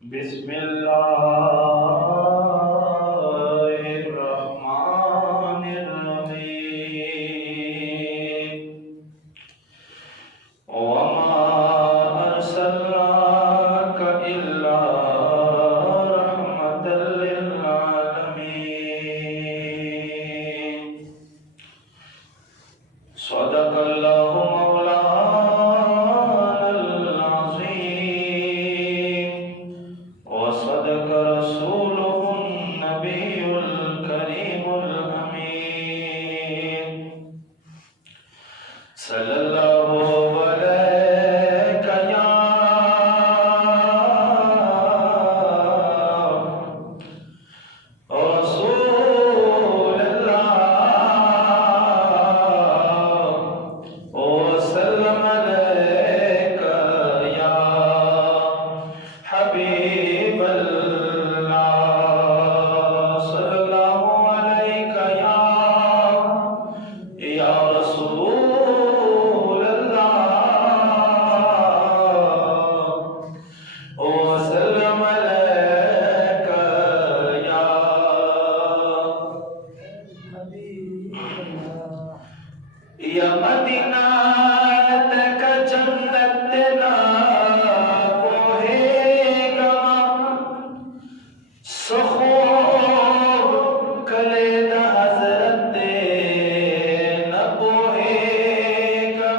बिस्मिल्लाहिर्रहमानिर्रहीम। वमा अर्सलनाका इल्ला रहमतल लिल आलमीन। सदकल्लाहु मौलानल अज़ीम व सदक रसूलुहुन नबियुल करीमुल अमीन। सल्लल्लाहु अलैका या रसूलल्लाह व सल्लम अलैका या हबीबल्लाह। सल्लल्लाहु अलैका या रसूलल्लाह व सल्लम अलैका या या मदीना तक जन्नत ना पोहेगा सखोब कलेदा हजरत न पोहेगा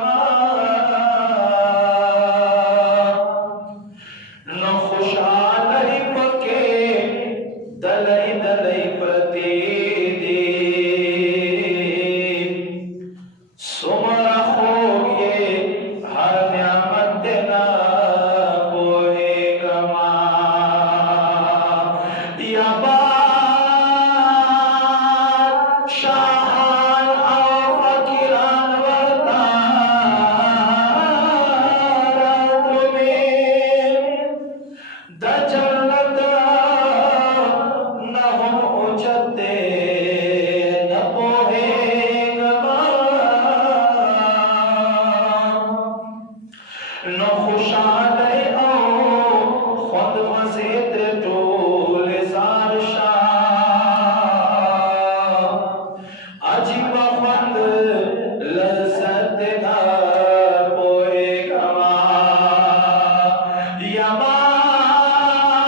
न खुशालई पके दलई दलई प्रति सुमरा होगे हर न्यामत ना पोहेगा या बादशाहान आओ फकीरान वरदारत में दजलत न हम उजते न पोहेगा न खुशाले ओ खुद मज़ीद टोल ज़ार शाह अजीब खुद लज़्ज़त ना पोएगा या बावल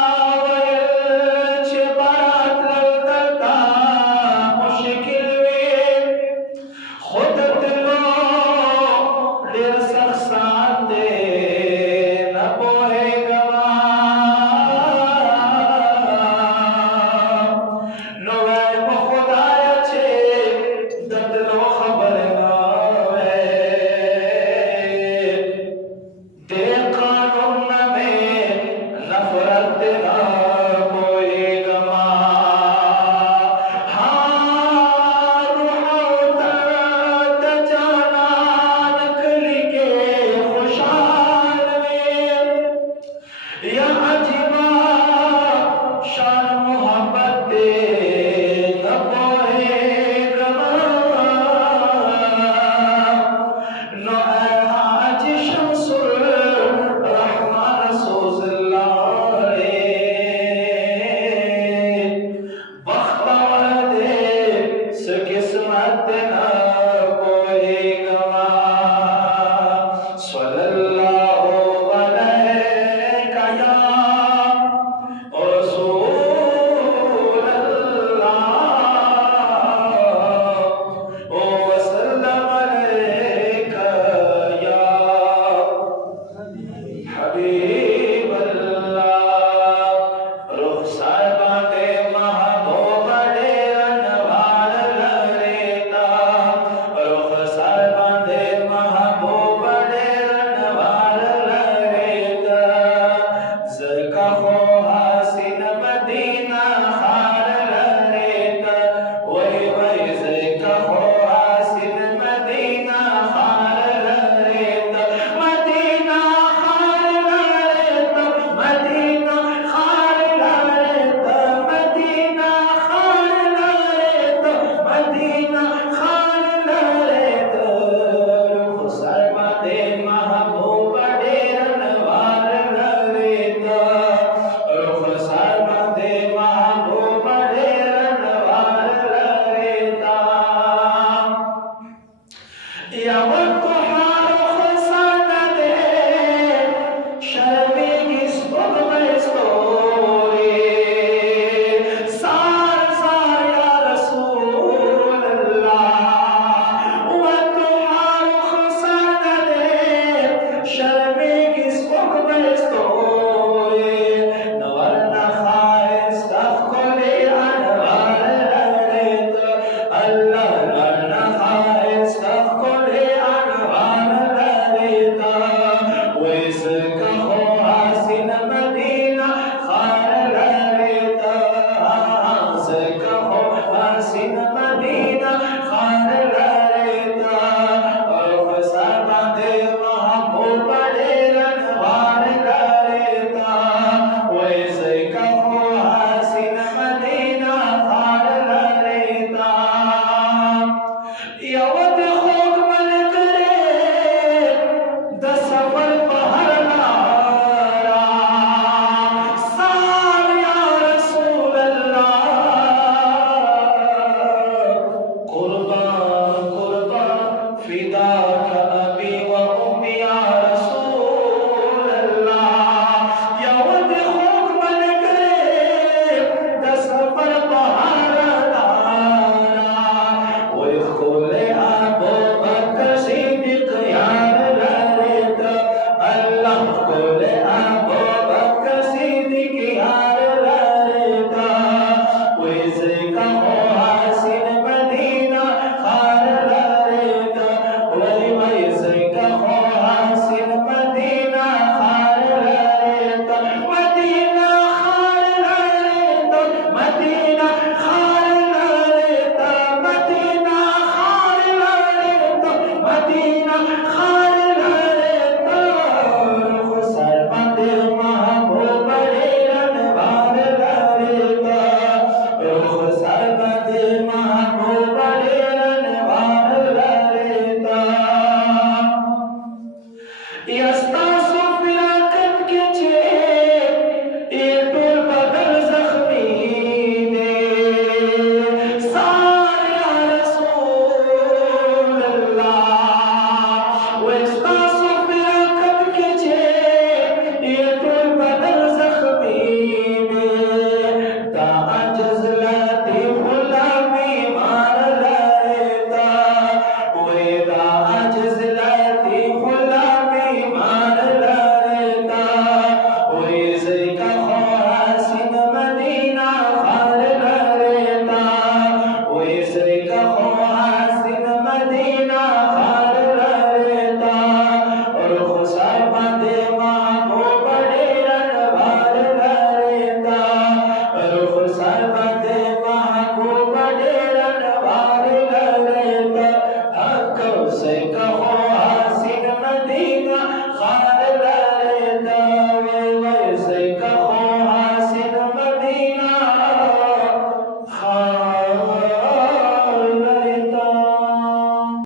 छे बात ललता मुश्किल में खुद दिलो डेर सख्सात न पोहेगा नवे खुदाया छे ददलो खबर गावे दे कानून में नफरत ना पोएगा हाँ रूह दर्द जाना नकली के खुशाल में या